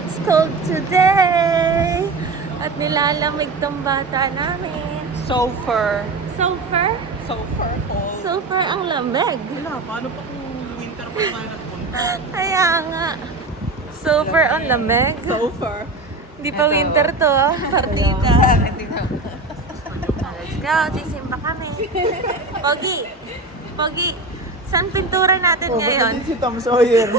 it's cold today. At nilalamig tong bata namin. Sofer. Sulfur? Sofer po. Sulfur ang lamig. Wala, paano pa kung winter pa tayo nagpunta? Kaya nga. Sulfur ang lamig. Sofer. Hindi pa winter to, ah. Partida. Let's go, sisimba kami. Pogi. Pogi. Saan pintura natin ngayon? Si Tom Sawyer.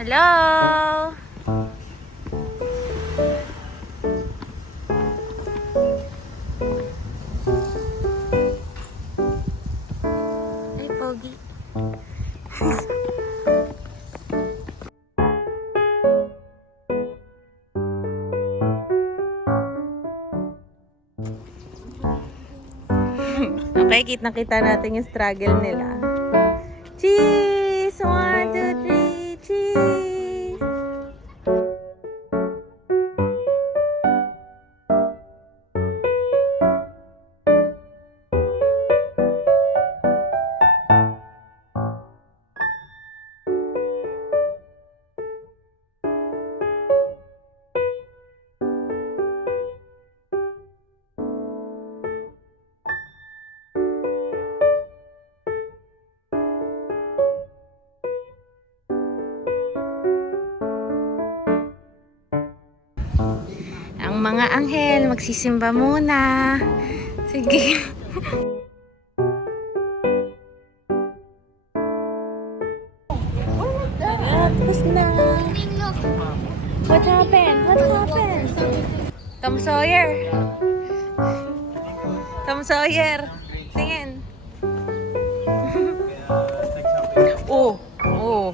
Hello! Ay, Pogi. Okay, kita natin yung struggle nila. Cheese! 1, 2, 3, cheese! Ang mga anghel, magsisimba muna. Sige. Tapos na. What happened? What happened? Tom Sawyer. Tom Sawyer. Tingin. Oh. Oh.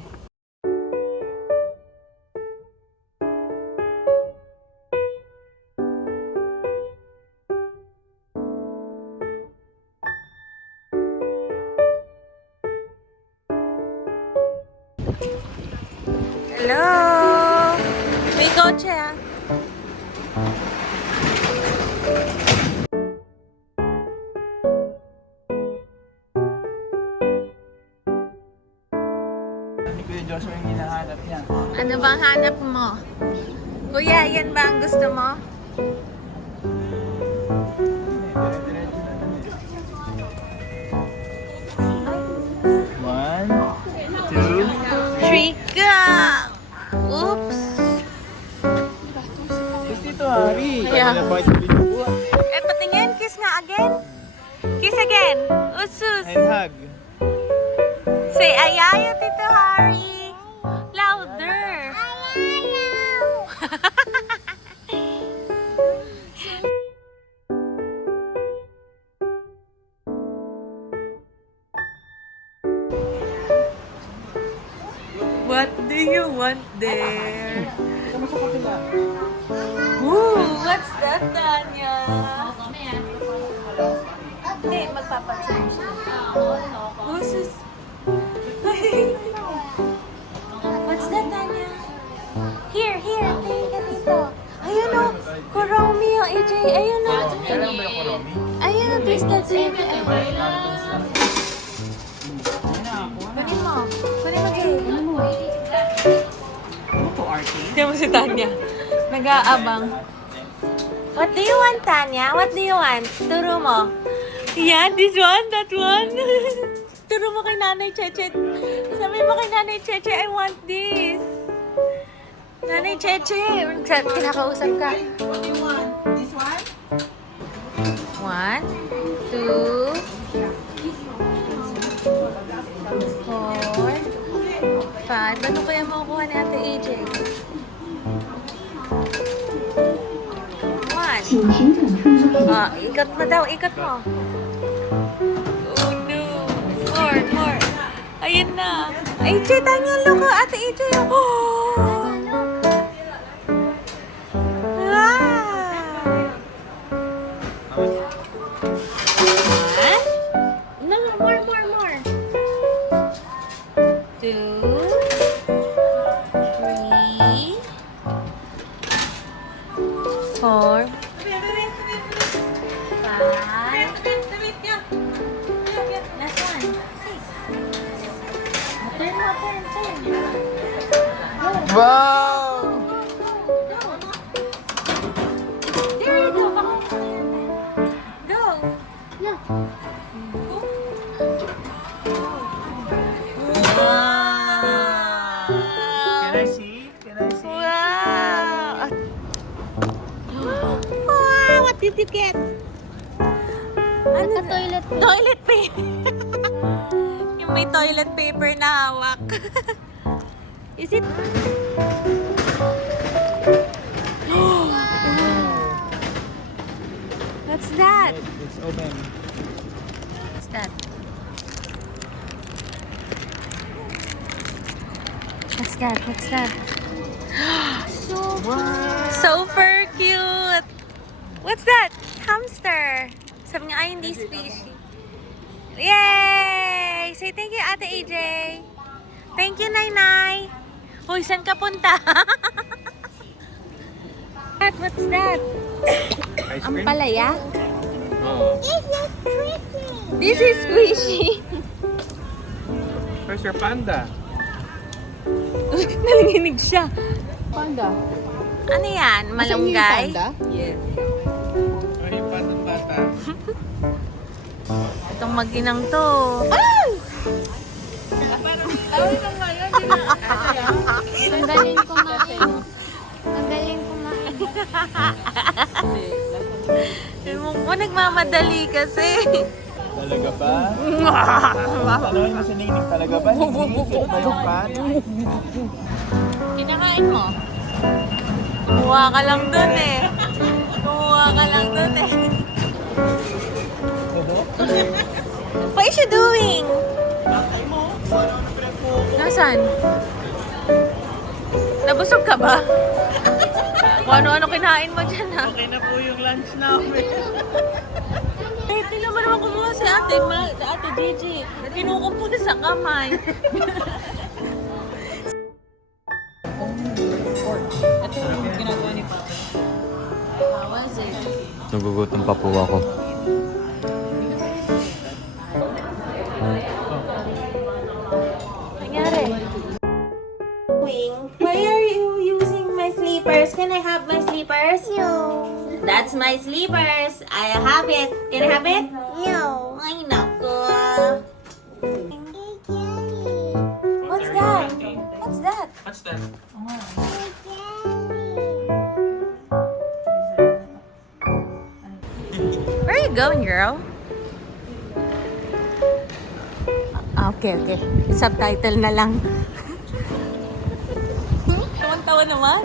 Hello! May kotse ah. Ni Kuya Joshua yung hinahanap niya. Ano bang hanap mo? Kuya, yan ba ang gusto mo? One, two, 3, go! Oops! kiss dito, Harry. Yeah. Kanina ba ito binubuhat? Eh, patingin. Kiss nga again. Kiss again. Usus. And hug. Say, ayayo, Tito Harry. Louder. What do you want there? Kamu sa kapila. Ooh, what's that, Tanya? Hindi, magpapansin siya. Usus. What's that, Tanya? Here, tingin ka dito. Ayun o, Kuromi o, AJ. Ayun o. Kailan ba yung Kuromi? Ayun o, taste that sa'yo. Kunin mo. Kunin mo, Jay. Ano to, Archie? Tingnan mo si Tanya. Nag-aabang. What do you want, Tanya? What do you want? Turo mo. Yeah, this one, that one. Turo mo kay Nanay Cheche. Sabi mo kay Nanay Cheche, I want this. Nanay Cheche, kinakausap ka. What do you want? This one? 1, 2, 4, 5. Ano kaya makukuha ni Ate AJ? 1. Ah, ikot mo daw, ikot mo. Oh no. More. Ayun na. AJ, Tanya, look. Ate AJ. Oh! Wow! There you go. Go. Yeah. Can I see? Can I see? Wow! Wow! What did you get? Ano na? Toilet. Toilet paper. Yung may toilet paper na hawak. Is it? What's that? It's open. What's that? What's that? What's that? Super cute! What's that? Hamster! Sabi nga, ay, hindi squishy. Yay! Say thank you, Ate AJ. Thank you, Nay-Nay. Hoy, saan ka punta? What's that? Ice Ang cream? palaya? Oh. This is squishy. Where's your panda? Nalinginig siya. Panda. Ano yan? Malunggay? Yes. Ay, yung pandang bata. Itong maginang to. Ang galing kumain. Ang galing kumain. Ewan ko, nagmamadali kasi. Talaga ba? Tanongin mo si Ningning, talaga ba? Ningning, ito ba yung pan? Kinakain mo? Kumuha ka lang dun eh. Kumuha ka lang dun eh. What is she doing? Nasaan? Nabusog ka ba? Kung ano-ano kinain mo dyan ha? Okay na po yung lunch namin. Eh, tingnan mo naman kumuha si ate, ate Gigi. Kinukupo na sa kamay. Ito, ginagawa ni Papa. How was it? Nagugutom pa po ako. Nangyari? Why are you using my sleepers? Can I have my sleepers? No. That's my sleepers. I have it. Can I have it? No. Ay, naku. What's that? What's that? What's that? Where are you going, girl? Okay. Subtitle na lang. Tawan-tawa naman.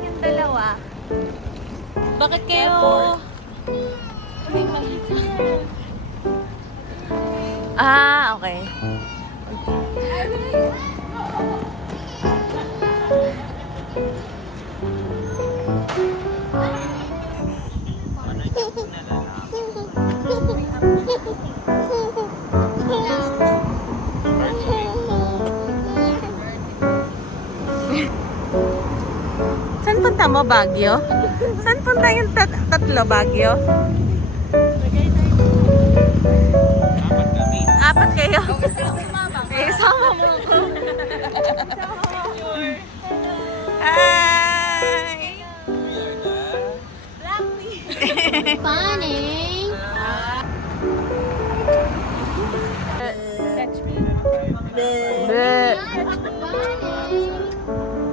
Yung dalawa. Bakit kayo... May maliit. Ah, okay. Saan punta mo, Baguio? Saan punta yung tatlo, Baguio? Apat kayo? Eh, sama mo ako. Hi! Funny.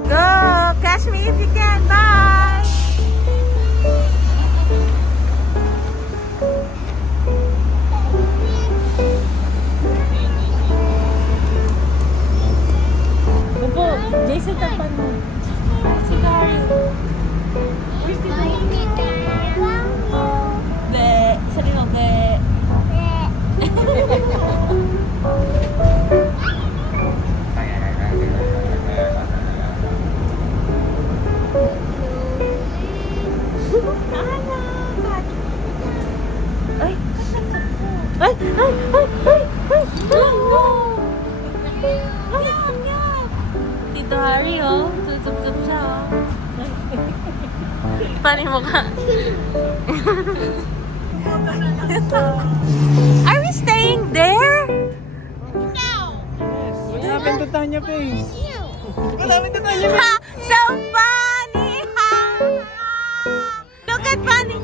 Go! Catch me if you can. Bye! Opo, Jason, tapan mo. Si Karen. Be. Sabi mo, be. Ay! Ay! Tito Harry, oh. Tutup-tup siya, oh. Paano yung mukha? Are we staying there? What happened to Tanya Face? What happened to Tanya Face? Ha! So funny! Ha! Look at funny!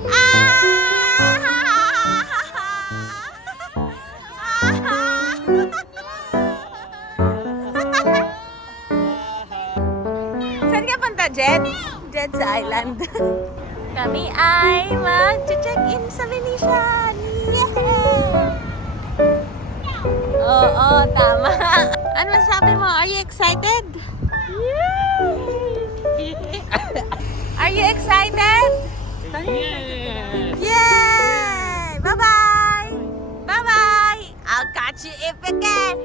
Saan ka punta, Jed? Jed's Island. Kami ay mag-check-in sa Venetian! Yeah! Oo, tama. Ano sabi mo? Are you excited? Are you excited? Yay! Bye-bye! Bye-bye! I'll catch you if I can!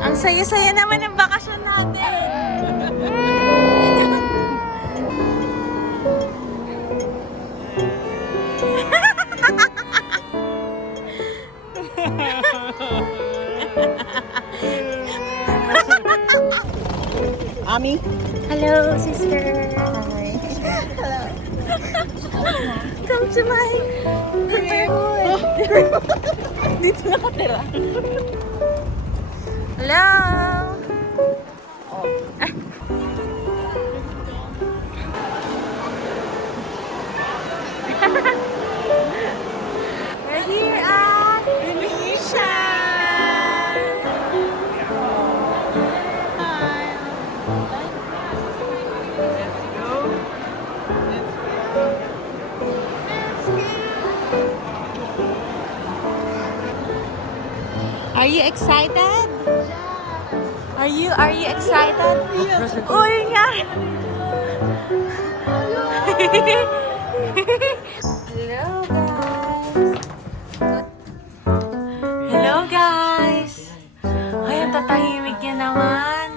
Ang saya-saya naman ng bakasyon natin! Ami? Hello, sister. Hi. Hello. Come to my neighborhood. Dito nakatira. Hello. Ah. We're here at Venetian. Are you excited? Are you excited? Uy nga! Hello guys! Hello guys! Ay, ang tatahimik niya naman.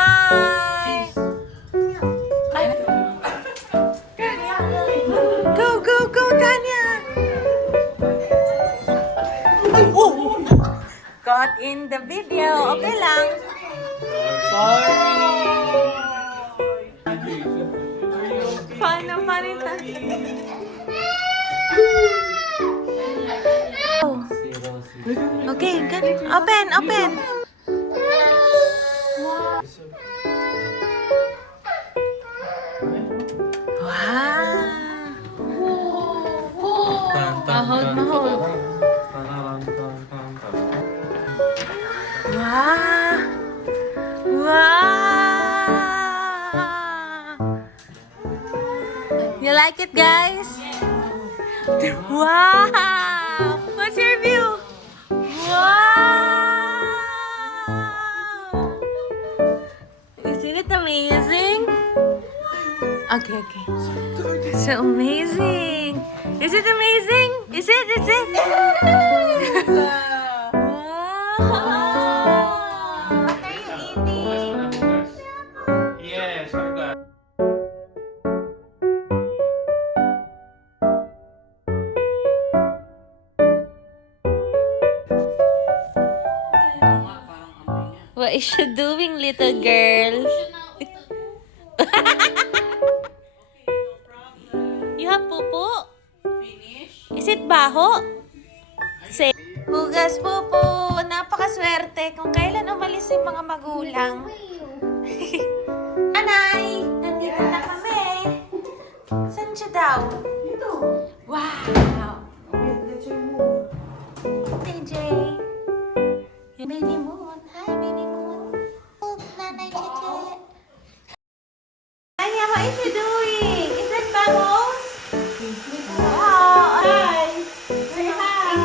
Hi! Ay. Go, go, go, Tanya! Oh! Got in the video. Okay lang. Fun na fun ito. Oh. Okay, good. Open, open. Wow. Mahal, mahal. Wow! Wow! You like it, guys? Wow! What's your view? Wow! Isn't it amazing? Okay, okay. So amazing! Is it amazing? Is it? Is it? What is she doing, little girl? You have pupo? Is it baho? Say, hugas pupo. Napakaswerte kung kailan umalis yung mga magulang. Anay, nandito na kami. Saan siya daw? Dito. Wow. TJ. Baby Moon. Hi, Baby Moon. Oh, Nanay Cheche. Anya, what is she doing? Is that bubbles? Wow. Hi. Say hi.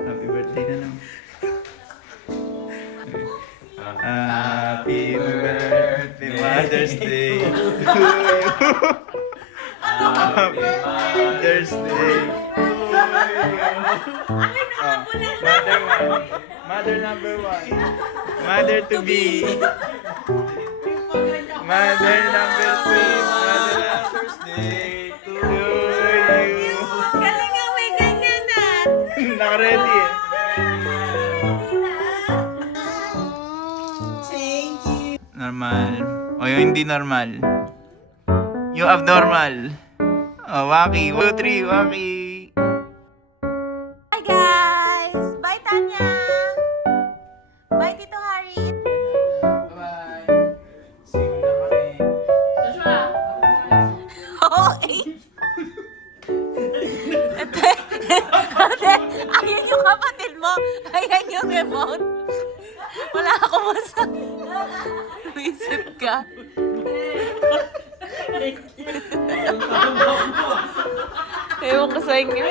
Happy birthday na lang. Happy birthday, Mother's Day to you. Happy Mother's Day to you. Mother one. Mother number one. Mother to be. Mother number 3. Mother's Day to you. normal. O yung hindi normal. Yung abnormal. Oh, Waki. 1, 2, 3, Waki. Bye guys! Bye Tanya! Bye Tito Harry! Bye-bye. See you na kami. Oo, eh! Ayan yung kapatid mo! Ayan yung remote! Wala akong masabi. Visit ka. Ewan ko sa inyo.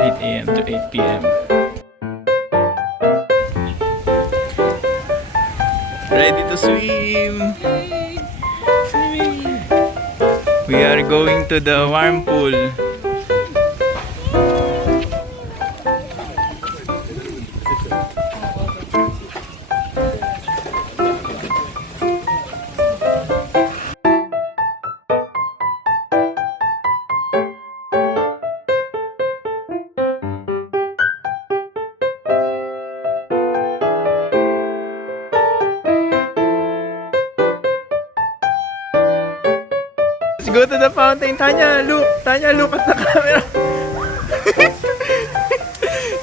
A.m. to 8 p.m. Ready to swim! We are going to the warm pool. Let's go to the fountain. Tanya, look at the camera.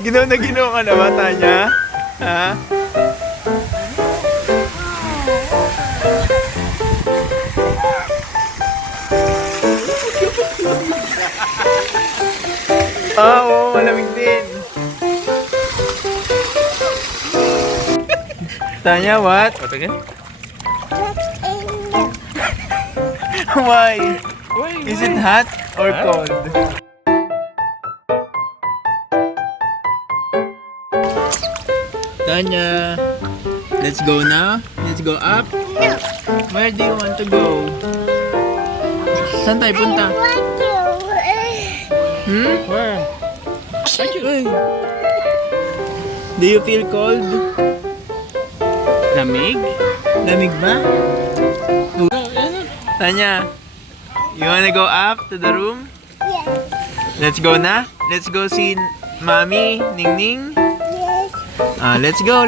Ginaw na ginaw ka na ba, Tanya? Ha? Oo, malamig din. Tanya, what? What again? Why? Is it hot or cold? Tanya, let's go now. Let's go up. Where do you want to go? Saan tayo punta? Where? Do you feel cold? Lamig? Lamig ba? Tanya, you wanna go up to the room? Yes. Let's go na. Let's go see Mommy, Ning Ning. Yes. Let's go.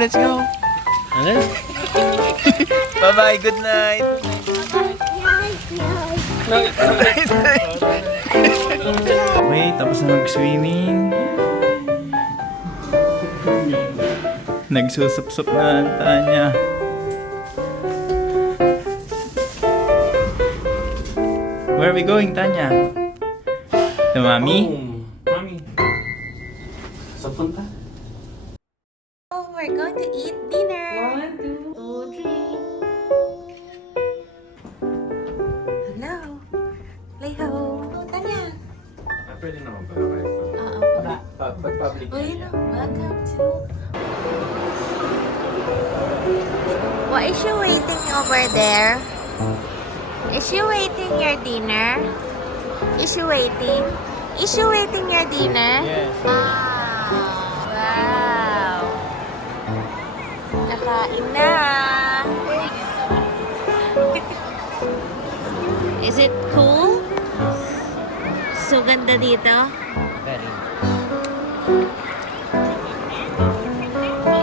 Bye-bye, good night. Wait, tapos na mag-swimming. Nagsusup-sup na ang Tanya. Where are we going, Tanya? To Mommy? Mami. Sa punta? Oh, we're going to eat dinner. 1, 2, 3. Hello. Play ho. Oh, Tanya. Pwede naman pala kayo. Pag public Uy, no. Welcome to... Why is she waiting over there? Is she waiting your dinner? Is she waiting? Is she waiting your dinner? Yes. Wow. Nakain na. Is it cool? So ganda dito? Very.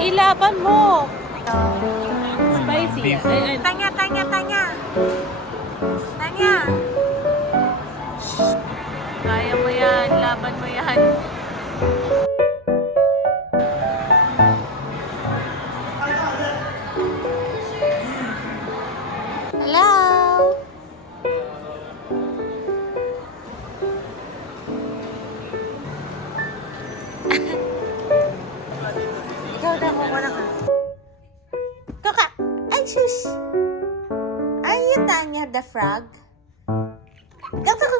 Ilaban mo. Spicy. Tanya. Tanya. Shh. Kaya mo yan. Laban mo yan. Hello. Ikaw na mo muna ka. Kaka. Ay, shush. Are you Tanya the frog? Kaka.